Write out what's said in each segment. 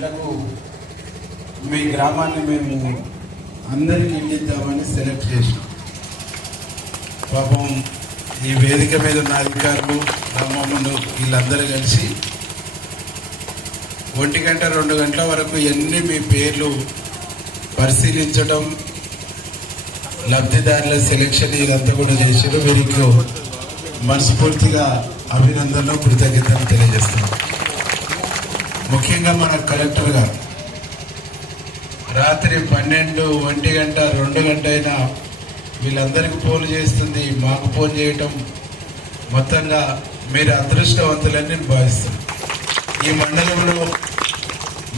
గంటలకు మీ గ్రామాన్ని మేము అందరికీ ఇద్దామని సెలెక్ట్ చేసినాం. పాపం ఈ వేదిక మీద ఉన్న అధికారులు రామమ్మను వీళ్ళందరూ కలిసి 1 గంట 2 గంటల వరకు ఎన్ని మీ పేర్లు పరిశీలించడం, లబ్ధిదారుల సెలెక్షన్ ఇదంతా కూడా చేసారు. వీరికి మనస్ఫూర్తిగా అభినందనలు, కృతజ్ఞతలు తెలియజేస్తున్నాం. ముఖ్యంగా మన కలెక్టర్ గారు రాత్రి 12, 1 గంట 2 గంట అయినా వీళ్ళందరికీ ఫోన్ చేస్తుంది, మాకు ఫోన్ చేయటం, మొత్తంగా మీరు అదృష్టవంతులని నేను భావిస్తాను. ఈ మండలంలో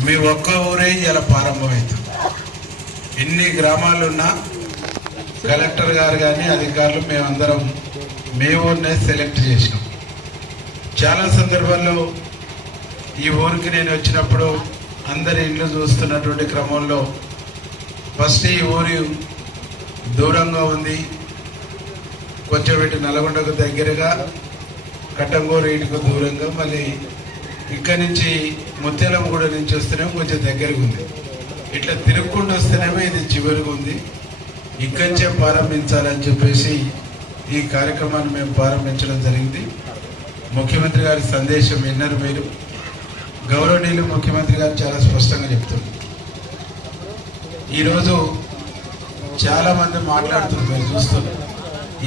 మీ ఒక్క ఊరే ఇలా ప్రారంభమవుతుంది. ఎన్ని గ్రామాలున్నా కలెక్టర్ గారు కానీ అధికారులు మేమందరం మీ ఊరినే సెలెక్ట్ చేసినాం. చాలా సందర్భాల్లో ఈ ఊరికి నేను వచ్చినప్పుడు అందరి ఇల్లు చూస్తున్నటువంటి క్రమంలో ఫస్ట్ ఈ ఊరి దూరంగా ఉంది, కొంచెం ఇటు నల్గొండకు దగ్గరగా, కట్టంగూరు ఇటుకు దూరంగా, మళ్ళీ ఇక్కడి నుంచి ముత్యాలమ్మగూడ నుంచి వస్తేనేమో కొంచెం దగ్గరగా ఉంది. ఇట్లా తిరుగుకుండా వస్తేనేమో ఇది చివరిగా ఉంది. ఇక్కడి నుంచే ప్రారంభించాలని చెప్పేసి ఈ కార్యక్రమాన్ని మేము ప్రారంభించడం జరిగింది. ముఖ్యమంత్రి గారి సందేశం విన్నారు మీరు. గౌరవనీయులు ముఖ్యమంత్రి గారు చాలా స్పష్టంగా చెప్తున్నారు. ఈరోజు చాలా మంది మాట్లాడుతున్నారు, చూస్తున్నారు,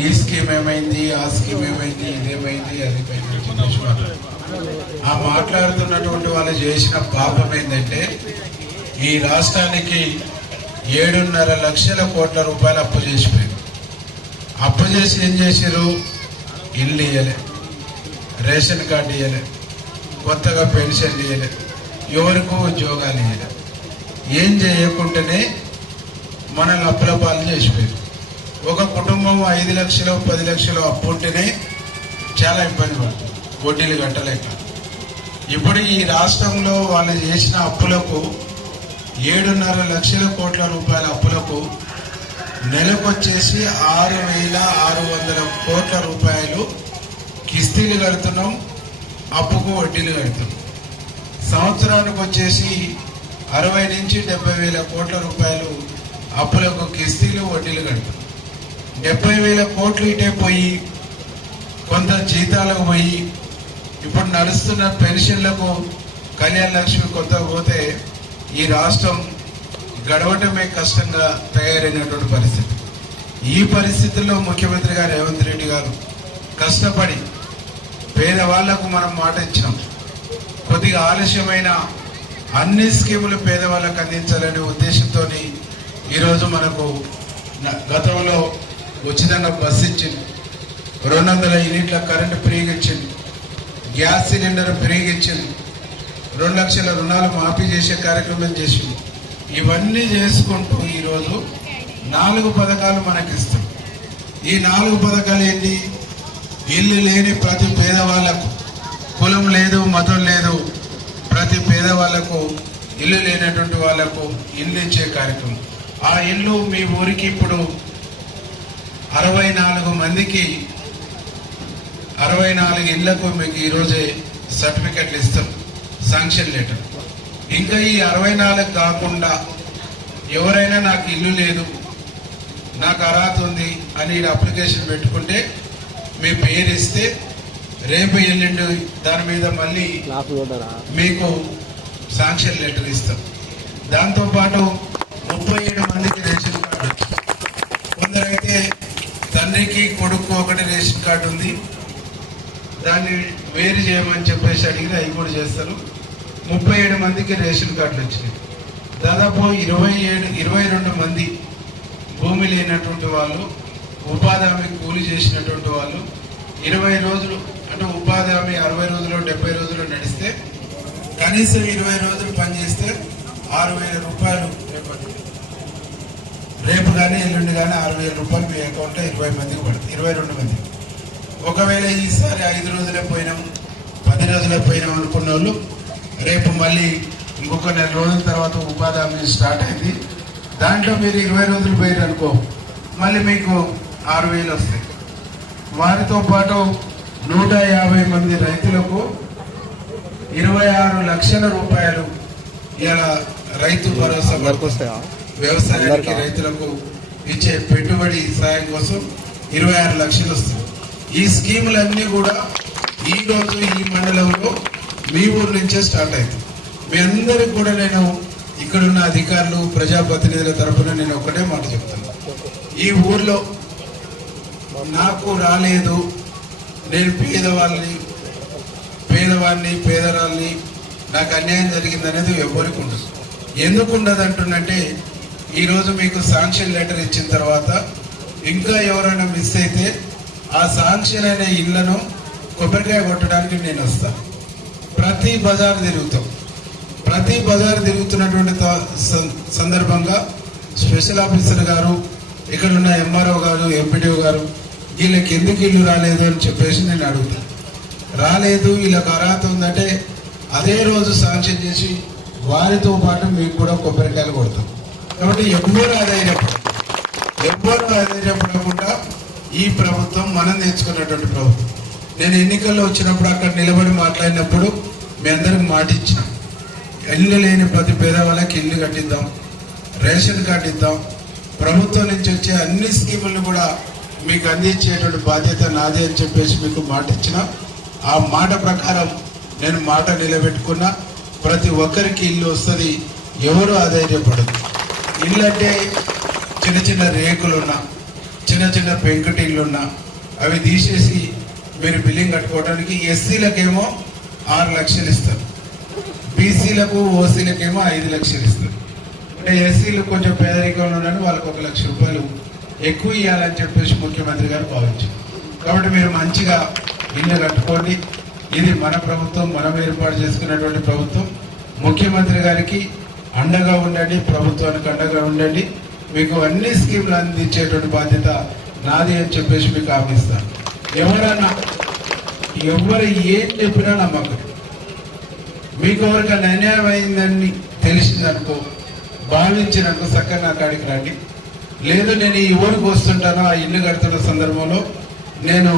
ఈ స్కీమ్ ఏమైంది, ఆ స్కీమ్ ఏమైంది, ఇదేమైంది, అదేమైంది. ఆ మాట్లాడుతున్నటువంటి వాళ్ళు చేసిన పాపం ఏంటంటే ఈ రాష్ట్రానికి 7.5 లక్షల కోట్ల రూపాయలు అప్పు చేసిపోయారు. అప్పు చేసి ఏం చేశారు? ఇల్లు ఇవ్వలే, రేషన్ కార్డు ఇవ్వలే, కొత్తగా పెన్షన్ ఇవ్వలే, ఎవరికో ఉద్యోగాలు ఇవ్వలే. ఏం చేయకుండానే మనల్ని అప్పుల పాలు చేసిపోయారు. ఒక కుటుంబం 5 లక్షలు 10 లక్షలు అప్పు ఉంటేనే చాలా ఇబ్బంది పడుతుంది, వడ్డీలు కట్టలేక. ఇప్పుడు ఈ రాష్ట్రంలో వాళ్ళు చేసిన అప్పులకు 7.5 లక్షల కోట్ల రూపాయల అప్పులకు నెలకొచ్చేసి 6,600 కోట్ల రూపాయలు కిస్తీలు కడుతున్నాం, అప్పుకు వడ్డీలు కడుతున్నాం. సంవత్సరానికి వచ్చేసి 60 నుంచి 70 వేల కోట్ల రూపాయలు అప్పులకు కిస్తీలు, వడ్డీలు కడుతున్నాం. 70 వేల కోట్లు ఇటే పోయి, కొంత జీతాలకు పోయి, ఇప్పుడు నడుస్తున్న పెన్షన్లకు కళ్యాణ లక్ష్మి కొంత పోతే ఈ రాష్ట్రం గడవటమే కష్టంగా తయారైనటువంటి పరిస్థితి. ఈ పరిస్థితుల్లో ముఖ్యమంత్రి గారు రేవంత్ రెడ్డి గారు కష్టపడి పేదవాళ్లకు మనం మాట ఇచ్చాం. కొద్దిగా ఆలస్యమైన అన్ని స్కీములు పేదవాళ్ళకు అందించాలనే ఉద్దేశంతో ఈరోజు మనకు గతంలో ఉచితంగా బస్సు ఇచ్చింది, 200 యూనిట్ల కరెంటు ఫ్రీగా ఇచ్చింది, గ్యాస్ సిలిండర్ ఫ్రీగా ఇచ్చింది, 2 లక్షల రుణాలు మాఫీ చేసే కార్యక్రమం చేసింది. ఇవన్నీ చేసుకుంటూ ఈరోజు 4 పథకాలు మనకిస్తాం. ఈ 4 పథకాలు ఏంటి? ఇల్లు లేని ప్రతి పేదవాళ్లకు, కులం లేదు, మతం లేదు, ప్రతి పేదవాళ్లకు, ఇల్లు లేనటువంటి వాళ్లకు ఇల్లు ఇచ్చే కార్యక్రమం. ఆ ఇల్లు మీ ఊరికి ఇప్పుడు 64 మందికి 64 ఇళ్లకు మీకు ఈరోజే సర్టిఫికెట్లు ఇస్తాం, శాంక్షన్ లెటర్. ఇంకా ఈ 64 కాకుండా ఎవరైనా నాకు ఇల్లు లేదు, నాకు అర్హత ఉంది అని అప్లికేషన్ పెట్టుకుంటే మీ పేరు ఇస్తే రేపు ఎల్లుండి దాని మీద మళ్ళీ మీకు శాంక్షన్ లెటర్ ఇస్తాం. దాంతోపాటు 37 మందికి రేషన్ కార్డు వచ్చింది. కొందరైతే తండ్రికి కొడుకు ఒకటి రేషన్ కార్డు ఉంది, దాన్ని వేరు చేయమని చెప్పేసి అడిగితే అవి కూడా చేస్తారు. 37 మందికి రేషన్ కార్డులు వచ్చినాయి. దాదాపు 22 మంది భూమి లేనటువంటి వాళ్ళు, ఉపాధి హామీ కూలి చేసినటువంటి వాళ్ళు 20 రోజులు, అంటే ఉపాధి హామీ 60 రోజులు 70 రోజులు నడిస్తే కనీసం 20 రోజులు పనిచేస్తే 6,000 రూపాయలు రేపు కానీ ఎల్లుండి కానీ 6,000 రూపాయలు మీ అకౌంట్లో 20 మందికి పడుతుంది, 22 మంది. ఒకవేళ ఈసారి 5 రోజులే పోయినాం, 10 రోజులే పోయినాం అనుకున్న వాళ్ళు రేపు మళ్ళీ ఇంకొక 4 రోజుల తర్వాత ఉపాధి హామీ స్టార్ట్ అయింది. దాంట్లో మీరు 20 రోజులు పోయారు అనుకో, మళ్ళీ మీకు 6,000 వస్తాయి. వారితో పాటు 150 మంది రైతులకు 26 లక్షల రూపాయలు ఇలా రైతు భరోసా వ్యవసాయానికి రైతులకు ఇచ్చే పెట్టుబడి సాయం కోసం 26 లక్షలు వస్తుంది. ఈ స్కీములన్నీ కూడా ఈ రోజు ఈ మండలంలో మీ ఊరు నుంచే స్టార్ట్ అవుతుంది. మీ అందరికి కూడా నేను ఇక్కడున్న అధికారులు ప్రజాప్రతినిధుల తరఫున నేను ఒకటే మాట చెప్తాను. ఈ ఊర్లో నాకు రాలేదు, నేను పేదవాడిని పేదరాల్ని, నాకు అన్యాయం జరిగింది అనేది ఎవరికి ఉండదు. ఎందుకు ఉండదు అంటున్నంటే ఈరోజు మీకు శాంక్షన్ లెటర్ ఇచ్చిన తర్వాత ఇంకా ఎవరైనా మిస్ అయితే ఆ శాంక్షన్ అనే ఇళ్లను కొబ్బరికాయ కొట్టడానికి నేను వస్తాను. ప్రతి బజార్ తిరుగుతున్నటువంటి సందర్భంగా స్పెషల్ ఆఫీసర్ గారు, ఇక్కడ ఉన్న ఎంఆర్ఓ గారు, ఎంపీడీఓ గారు వీళ్ళకి ఎందుకు ఇల్లు రాలేదు అని చెప్పేసి నేను అడుగుతాను. రాలేదు, వీళ్ళకి అర్హత ఉందంటే అదే రోజు శాంక్షన్ చేసి వారితో పాటు మీకు కూడా కొబ్బరికాయలు కొడతాం. కాబట్టి ఎవ్వరూ ఆదాయపడకుండా ఈ ప్రభుత్వం మనం నేర్చుకున్నటువంటి ప్రభుత్వం. నేను ఎన్నికల్లో వచ్చినప్పుడు అక్కడ నిలబడి మాట్లాడినప్పుడు మీ అందరికి మాట ఇచ్చిన, ఇల్లు లేని ప్రతి పేదవాళ్ళకి ఇల్లు కట్టిద్దాం, రేషన్ కార్డు ఇద్దాం, ప్రభుత్వం నుంచి వచ్చే అన్ని స్కీములను కూడా మీకు అందించేటువంటి బాధ్యత నాదే అని చెప్పేసి మీకు మాట ఇచ్చిన. ఆ మాట ప్రకారం నేను మాట నిలబెట్టుకున్నా. ప్రతి ఒక్కరికి ఇల్లు వస్తుంది, ఎవరు ఆధైర్యపడదు. ఇల్లు అంటే చిన్న చిన్న రేకులున్నా, చిన్న పెంకుటిల్లున్నా అవి తీసేసి మీరు బిల్డింగ్ కట్టుకోవడానికి ఎస్సీలకేమో 6 లక్షలు ఇస్తారు, బీసీలకు ఓసీలకేమో 5 లక్షలు ఇస్తారు. అంటే ఎస్సీలు కొంచెం పేదరికంలో ఉన్నారని వాళ్ళకి 1 లక్ష రూపాయలు ఎక్కువ ఇవ్వాలని చెప్పేసి ముఖ్యమంత్రి గారు భావించారు. కాబట్టి మీరు మంచిగా ఇల్లు కట్టుకోండి. ఇది మన ప్రభుత్వం, మనం ఏర్పాటు చేసుకున్నటువంటి ప్రభుత్వం. ముఖ్యమంత్రి గారికి అండగా ఉండండి, ప్రభుత్వానికి అండగా ఉండండి. మీకు అన్ని స్కీమ్లు అందించేటువంటి బాధ్యత నాది అని చెప్పేసి మీకు హామీస్తాను. ఎవరు ఏం చెప్పినా నమ్మకం. మీకు ఎవరికైనా అన్యాయం అయిందని తెలిసిందనుకో, భావించిననుకో చక్కగా నా కాడికి రండి. లేదు నేను ఈ ఊరికి వస్తుంటాను, ఆ ఇల్లు కడుతున్న సందర్భంలో నేను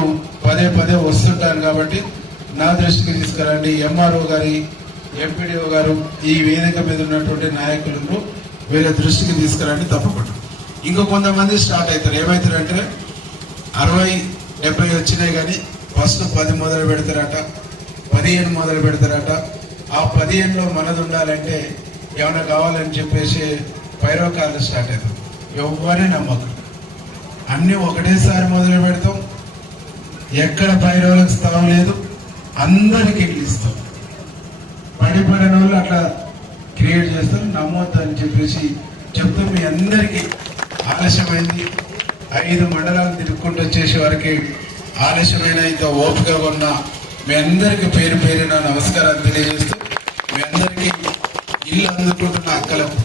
పదే వస్తుంటాను కాబట్టి నా దృష్టికి తీసుకురండి. ఎంఆర్ఓ గారి, ఎంపీడీఓ గారు, ఈ వేదిక మీద ఉన్నటువంటి నాయకులను వీళ్ళ దృష్టికి తీసుకురండి తప్పకుండా. ఇంకో కొంతమంది స్టార్ట్ అవుతారు. ఏమవుతారంటే 60-70 వచ్చినాయి కానీ ఫస్ట్ 10 మొదలు పెడతారట, 15 మొదలు పెడతారట. ఆ 15లో మనది ఉండాలంటే ఏమైనా కావాలని చెప్పేసి పైరోకాలు స్టార్ట్ అవుతాం. ఎవరే నమ్మకం, అన్నీ ఒకటేసారి మొదలు పెడతాం. ఎక్కడ పైరోలకు స్థలం లేదు, అందరికి ఇల్లు ఇస్తాం. పడిపోయిన వాళ్ళు అట్లా క్రియేట్ చేస్తారు. నమ్మొద్దు అని చెప్పేసి చెప్తాం. మీ అందరికీ ఆలస్యమైంది, 5 మండలాలు తిరుగుకుంటూ వచ్చేసే వారికి ఆలస్యమైన ఇంత ఓపిక ఉన్న మీ అందరికీ పేరున నమస్కారాలు తెలియజేస్తూ, మీ అందరికీ ఇల్లు అందుకుంటున్న అక్కలకు,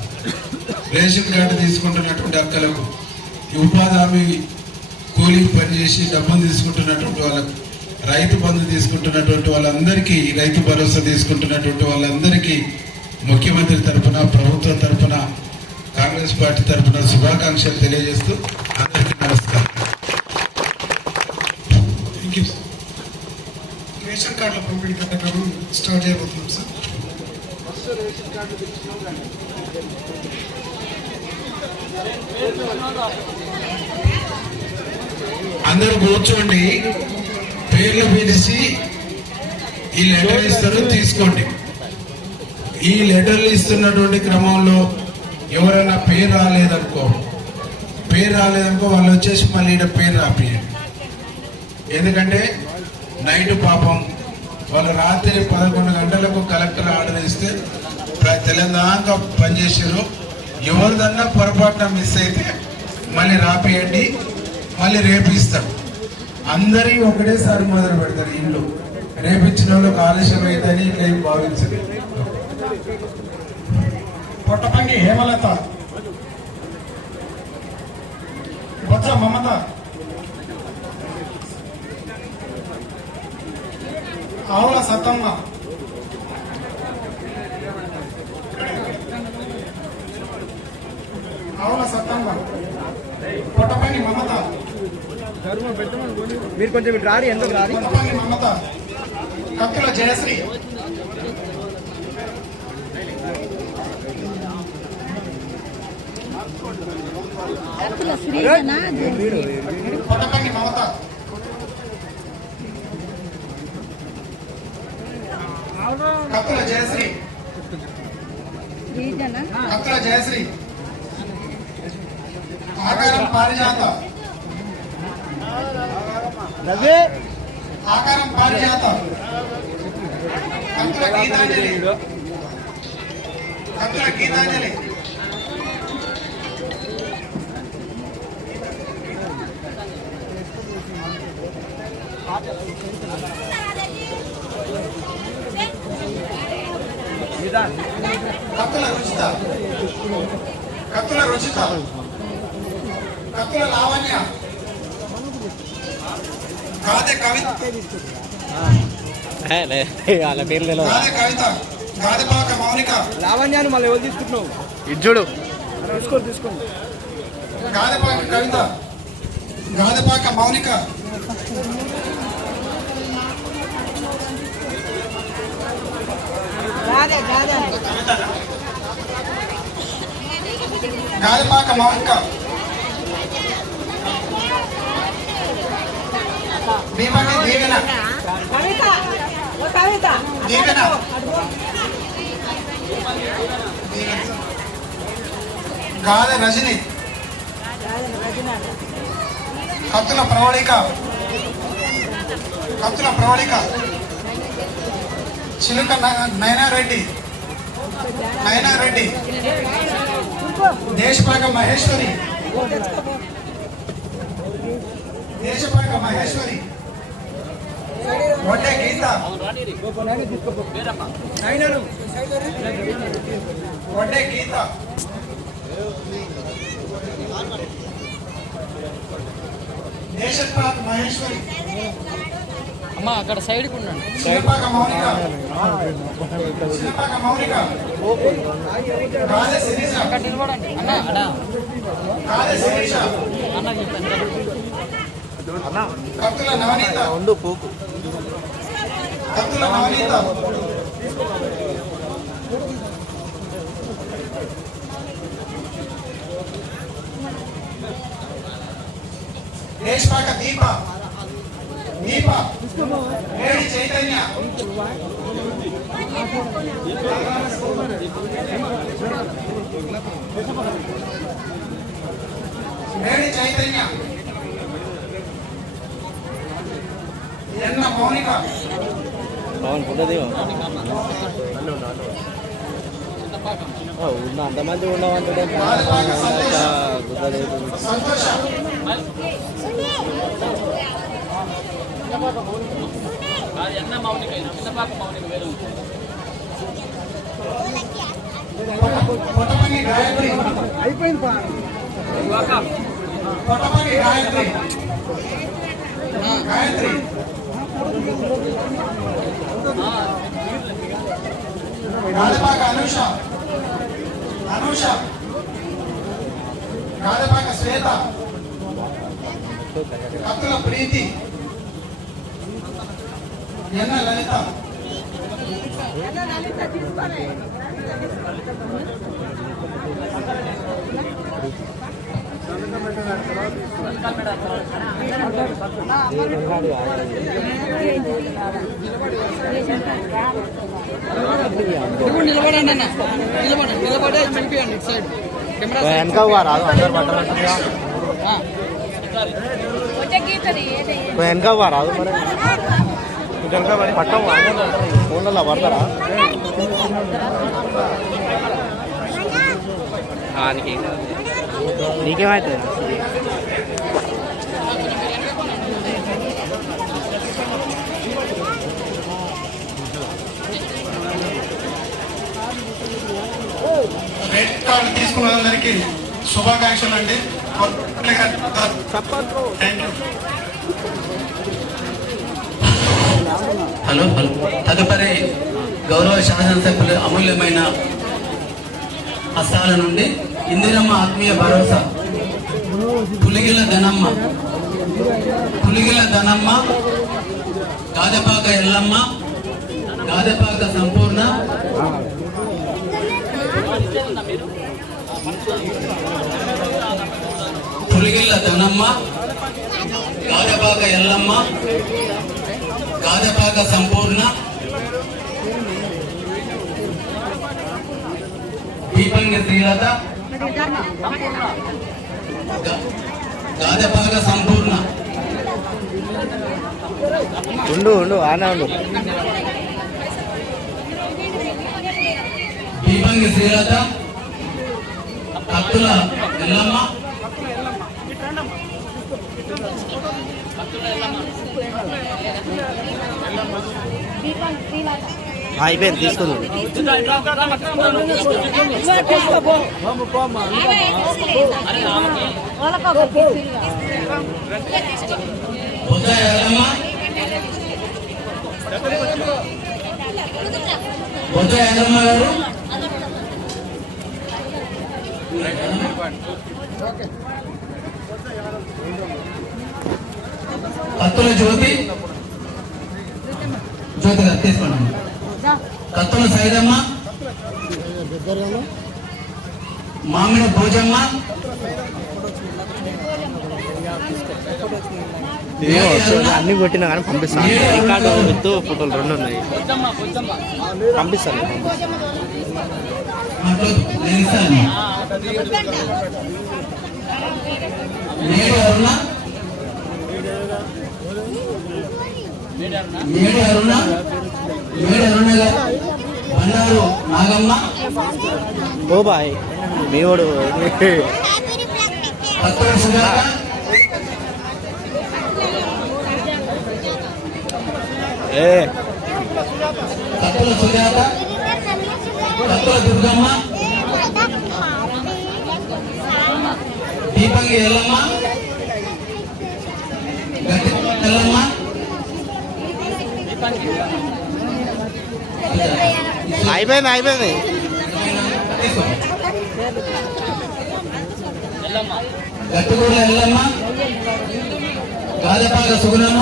రేషన్ కార్డు తీసుకుంటున్నటువంటి అక్కలకు, ఉపాధి హామీ కూలీ పనిచేసి డబ్బులు తీసుకుంటున్నటువంటి వాళ్ళకు, రైతు బంధు తీసుకుంటున్నటువంటి వాళ్ళందరికీ, రైతు భరోసా తీసుకుంటున్నటువంటి వాళ్ళందరికీ ముఖ్యమంత్రి తరఫున, ప్రభుత్వం తరఫున, కాంగ్రెస్ పార్టీ తరఫున శుభాకాంక్షలు తెలియజేస్తూ అందరికీ నమస్కారం. రేషన్ కార్డుల పంపిణీ కార్యక్రమం స్టార్ట్ చేయబోతున్నాం సార్. అందరూ కూర్చోండి, పేర్లు పిలిచి ఈ లెటర్ ఇస్తారు, తీసుకోండి. ఈ లెటర్లు ఇస్తున్నటువంటి క్రమంలో ఎవరైనా పేరు రాలేదనుకో వాళ్ళు వచ్చేసి మళ్ళీ ఈడ పేరు రాపియండి. ఎందుకంటే నైట్ పాపం వాళ్ళు రాత్రి 11 గంటలకు కలెక్టర్ ఆర్డర్ ఇస్తే తెలంగాణ పనిచేసారు. ఎవరిదన్నా పొరపాటున మిస్ అయితే మళ్ళీ రాపియండి, మళ్ళీ రేపు ఇస్తాం. అందరి ఒకటేసారి మొదలు పెడతారు. ఇల్లు రేపిచ్చిన వాళ్ళకి ఆలస్యం అయిందని ఇట్లా ఏం భావించదు. పొట్టపంగి హేమలత, బొత్స మమత, ఆవుల సత్తమ్మ, పొట్టపంగి మమత, మీరు కొంచెం రారి, ఎందుకు రారి? పొట్టపంగి మమత, కత్తుల జయశ్రీ, కొట్టపల్లి మమత, కత్తుల జయశ్రీ, కత్తుల జయశ్రీ, ఆకారం పారిజాత, ఆకారం పారిజాత, కత్తుల గీతాంజలి, కత్తుల గీతాంజలి, కత్తుల రుచిత, కత్తుల రుచిత, కత్తుల లావణ్య, గాదె కవిత, వాళ్ళ పేర్లు గాదె కవిత, గాదెపాక మౌనిక, లావణ్యాన్ని మళ్ళీ ఎవరు తీసుకుంటున్నావు ఇజ్జుడు తీసుకోండి గాదెపాక కవిత, గాదెపాక మౌనిక, గాదెపాక మౌనిక, భీమకి దీవెన, దీవెన, గాదె రజని, కత్తుల ప్రవళిక, కత్తుల ప్రవళిక, చిలుక నయనారెడ్డి, నయనారెడ్డి, దేశపాక మహేశ్వరి, దేశపాక మహేశ్వరి, వడ్డే గీత, వడ్డే గీత, దేశపాక మహేశ్వరి, అమ్మా అక్కడ సైడ్కి ఉన్నాను శిల్పాక మౌనిక, శిల్పాక మౌనిక, గాదె శిరీష, అక్కడ నిలబడండి అన్నా అన్నా గాదె శిరీష, అన్న చెప్పండి కత్తుల నవనీత, కత్తుల నవనీత, దేశపాక దీప, దీప, మేడి చైతన్య, మేడి చైతన్య, ఎన్న మౌనిక, పవన్ ఫోటో దిగు ఉన్న అంతమంది ఉండవంటే గాదెపాక సంతోష, పొట్టపల్లి గాయత్రి, అయిపోయింది పొట్టపల్లి గాయత్రి, గాయత్రి, గాదెపాక అనుష, అనుష, గాదెపాక శ్వేత, కత్తుల ప్రీతి, ఎన్న లలిత, నిలబడండి అన్న నిలబడే చూపియండి ఇటు సైడ్ కెమెరా వెనక రాదు అందరు పట్టాలంటుందిగా వెనక రాదు మరి వెనక పట్టం ఫోన్లలో పడతారా నీకేమైతుంది రెడ్ కార్డు తీసుకున్న వాళ్ళందరికీ శుభాకాంక్షలు అండి. Thank you. హలో తదుపరి గౌరవ శాసనసభ్యులు అమూల్యమైన హస్తాల నుండి ఇందిరమ్మ ఆత్మీయ భరోసా పులిగిల ధనమ్మ గాదెపాక ఎల్లమ్మ గాదెపాక సంపూర్ణ పులిగిల్ల ధనమ్మ, గాదెపాక ఎల్లమ్మ, గాదెపాక సంపూర్ణ, దీపంగి శ్రీలత, గాదెపాక సంపూర్ణ, ఉండు ఆనే ఉండు. దీపంగి శ్రీలత, కత్తుల ఎల్లమ్మ, అయిపోయింది తీసుకుంది. బొజ్జ ఎల్లమ్మ, బొజ్జ ఎల్లమ్మ గారు, కత్తుల జ్యోతి, జ్యోతి గారు తీసుకోండి. కత్తుల సైదమ్మ, మామిడి భోజమ్మ, అన్ని కొట్టినా కానీ పంపిస్తాను. రికార్డు విత్ ఫోటోలు 2 ఉన్నాయి. పంపిస్తాను. నేను ఇస్తాను. మేడి అరుణ, మేడి అరుణ, మేడి అరుణ గారు, బండారు నాగమ్మ, ఓ బాయ్ మీ వాడు కత్తుల సుజాత, కత్తుల సుజాత, కత్తుల దుర్గమ్మ, దీపంగి ఎల్లమ్మ, గట్టి ఎల్లమ్మ, అయిపోయింది. గట్టుకూడ ఎల్లమ్మ, గాదెపాక సుగుణమ్మ,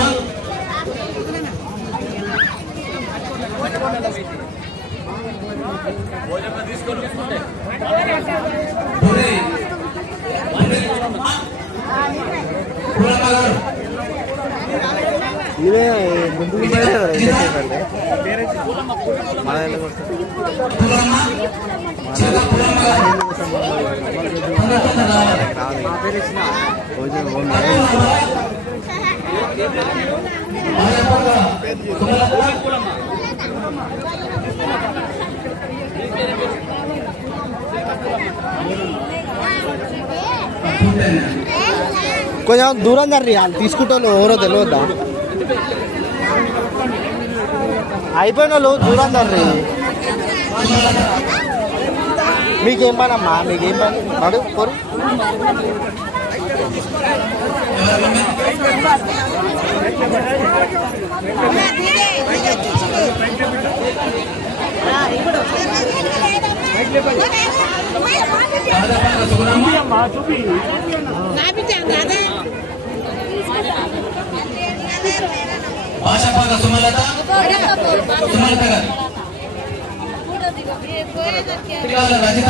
పూలమ్మ గారు, ఇదే గుంటూరు పూలమ్మ, చిన్న పూలమ్మ గారు, కొంచెం దూరం జర్రి వాళ్ళు తీసుకుంటే ఎవరో తెలియద్దా. అయిపోయిన వాళ్ళు దూరం జర్రి. మీకేం పని అమ్మా? మీకేం పని? అడుగు కోరు. భాషపాక సుమలత, సుమలత గారు, రజిత,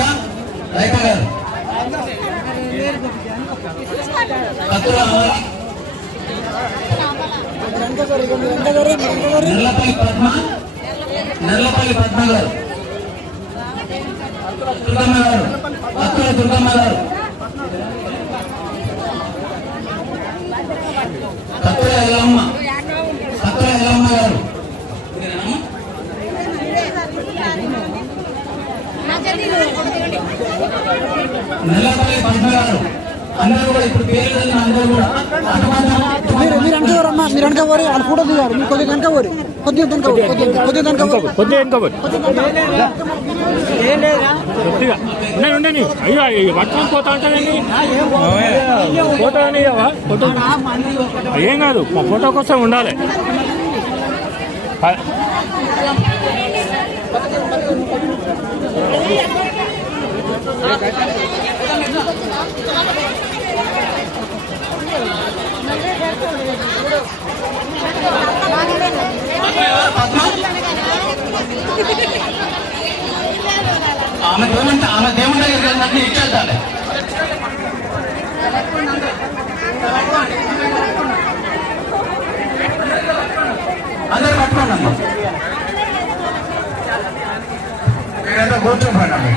రైత గారు, కత్తుల అమల, నల్లపల్లి పద్మ, నల్లపల్లి పద్మ గారు, దుర్గమ్మ గారు, కత్తుల దుర్గమ్మ గారు, కత్తుల ఎల్లమ్మ, కత్తుల ఎల్లమ్మ గారు, నల్లపల్లి పద్మ గారు, అందరూ కూడా ఇప్పుడు పేరు అందరూ కూడా మీరు వెనకవరమ్మా, మీరు వెనకవరి వాళ్ళు కూడా దిగారు. మీరు కొద్దిగా వెనకవరి, కొద్దిగా వెనకవరి, కొద్దిగా వెనకవరి. ఉండని అయ్యో పట్టుకొని పోతా ఉంటానండి. ఫోటో అని ఫోటో ఏం కాదు, మా ఫోటో కోసం ఉండాలి. ఆమె దేవుంటే అన్ని ఇచ్చేద్దాలే. అందరు పట్టుకోండి అమ్మా. మీరంతా కూర్చోండి.